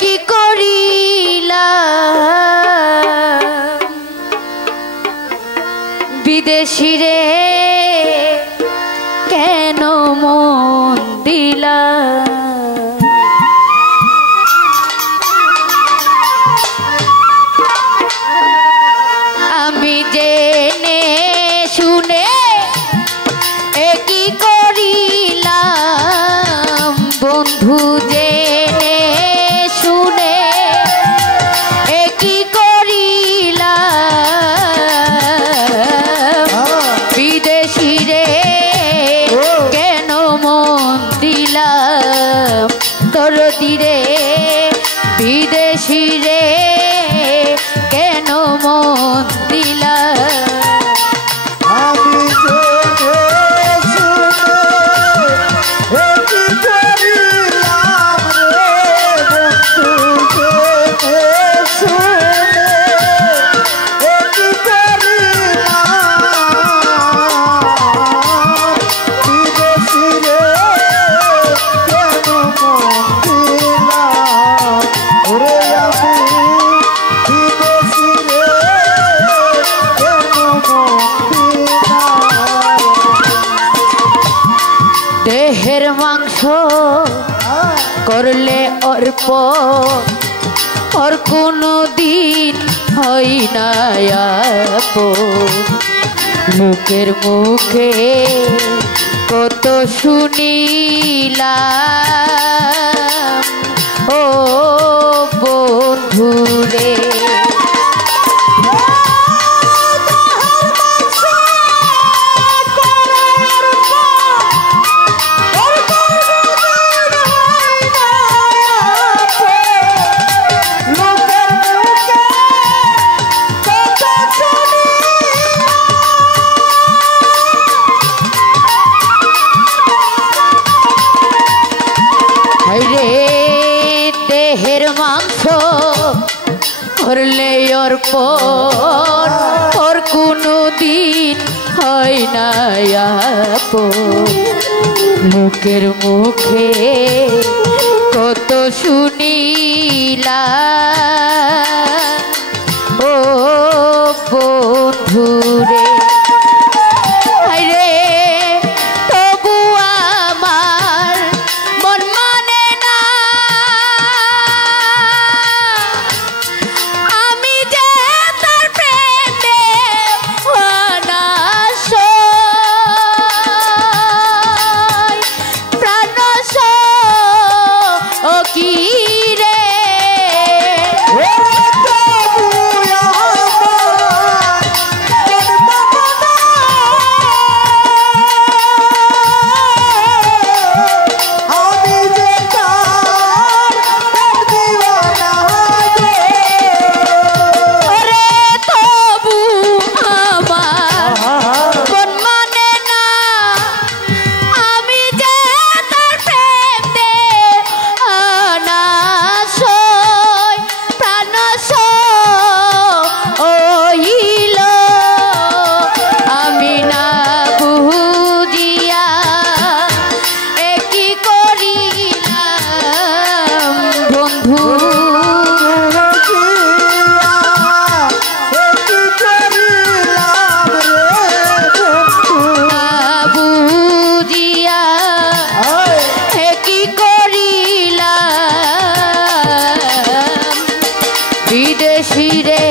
কি করিলা বিদেশি রে কেন মন দিলা আমি জেনে শুনে কি করিলাম বন্ধু জেনে শুনে কি করিলাম বিদেশি রে কেন মন দিলাম তোর দিরে বিদেশি রে কেন মন দিলাম দেহের মাংস করলে অর্প আর কোনো দিন হয় না লোকের মুখে কত শুনিলাম ও বন্ধুরে দেহের মাংস করলে অর্পণ ওর কোনো দিন হয় না লোকের মুখে কত শুনিলাম ও বন্ধুরে বিদেশি রে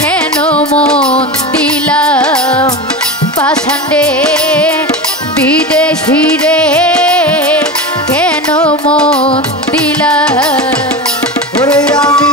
কেন মন দিলাম পাষাণ্ডে বিদেশি রে কেন মন দিলাম ওরে আমি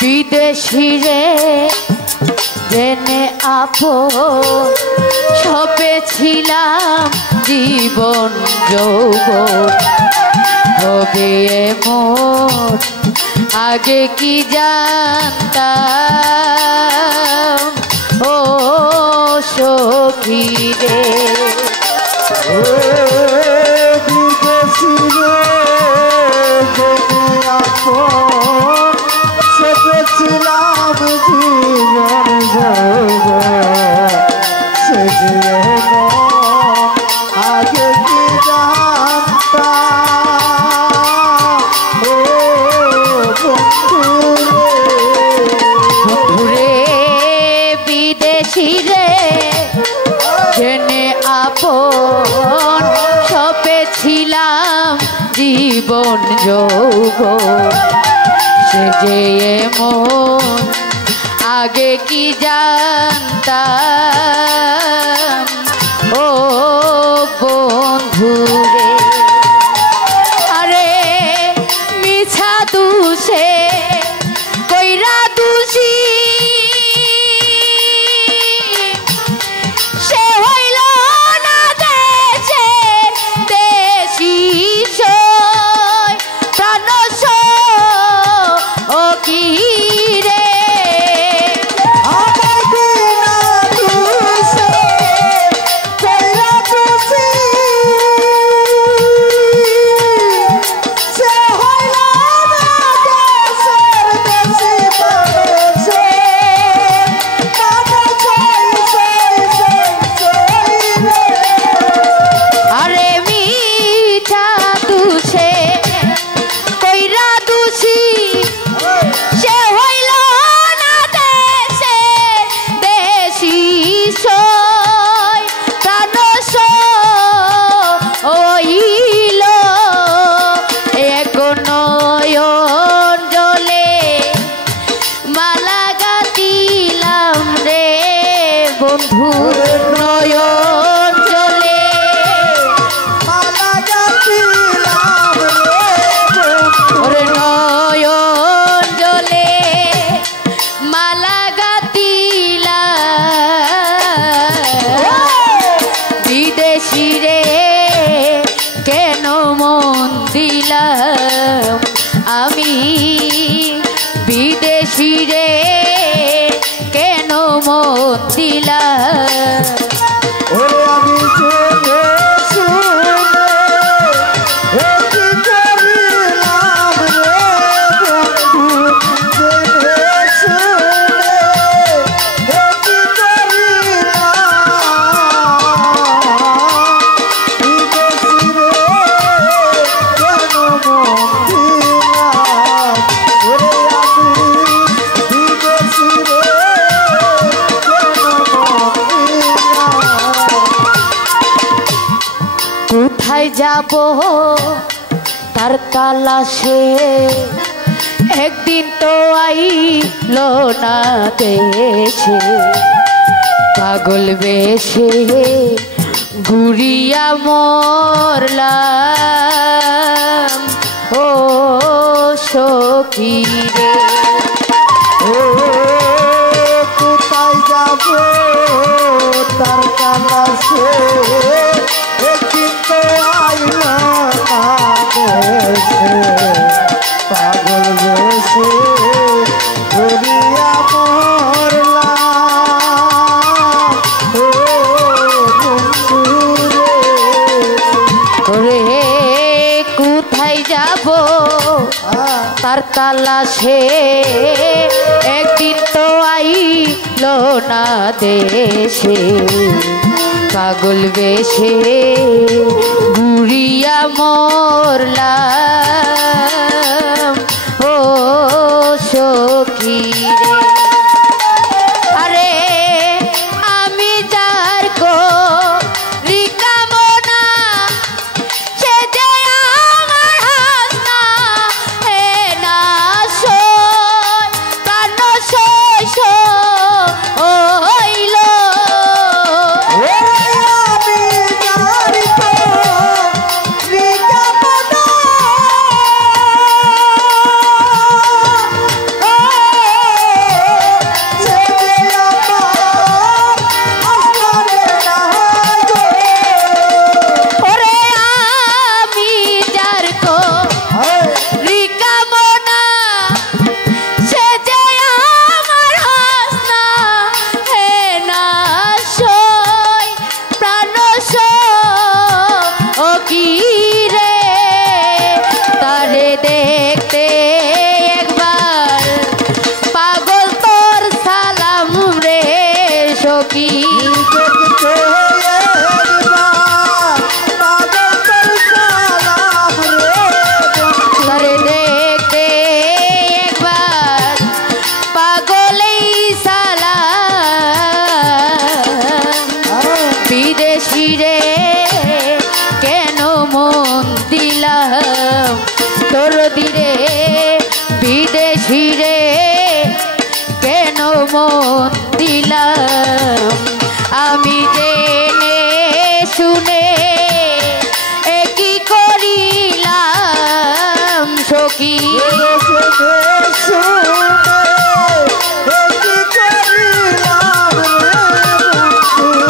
বিদেশি রে জেনে আপন সপে ছিলাম জীবন যৌবন হবে এমন আগে কি জানতাম ও সখী রে। বিদেশি রে জেনে আপন সেপেছিলাম জীবন যৌবন সে যে মন আগে কি জানতাম ও বন্ধুরে বিদেশি রে জেনে আপন সপেছিলাম জীবন যৌবন সে যে এমন আগে কি জানতাম ও বন্ধুরে। আরে মিছা দুষে কইরা দোষী সে হইল না দেশে দেশি সই প্রাণ ও কি রে। বন্ধু নয়ন জলে মালা গাছিলাম ওরে নয়ন জলে মালা গাতিলাম বিদেশি রে কেন মন দিলাম আমি বিদেশি রে কেন মন দিলাম। ওরে আমি জেনে শুনে কি করিলাম রে বন্ধু জেনে শুনে কি করিলাম বিদেশি রে কেন মন দিলাম ওরে আমি বিদেশি রে কোথায় যাব তার তালাশে একদিন তো আইলো না দেশে পাগল বেশে ঘুরিয়া মরলাম ও সখী রে। কোথায় যাব তার কাছে কিন্তু আইলা না দেশে পাগল বেশে ঘুরিয়া মরলাম ও বন্ধু রে কোথায় যাব তার তালাশে একদিন তো আইলো না দেশে পাগল বেশে ঘুরিয়া মরলাম ও সখী রে। আরে আমি যার করি কামনা সে যে আমার হাসনা হে না সই প্রাণ সই হইল আমি জানি তো সখী রে তারে দেখতে একবার পাগল তোর সালাম রে সখী দেখতে একবার পাগল তোর সালাম রে বন্ধু। তারে দেখতে একবার পাগলেই সালাম বিদেশি রে কেন মন দিলাম তোর দিরে বিদেশি রে কেন মন দিলাম আমি জেনে শুনে একই করিলাম সখী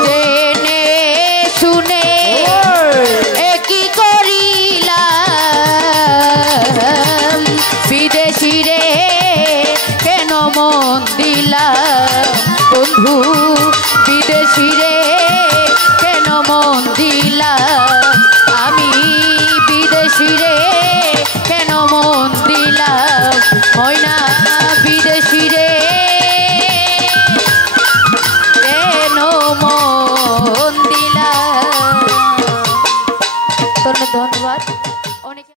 জেনে শুনে একই করিলাম বিদেশি রে কেন মন দিলাম বন্ধু বিদেশি রে কেন মন দিলাম আমি বিদেশি রে কেন মন দিলাম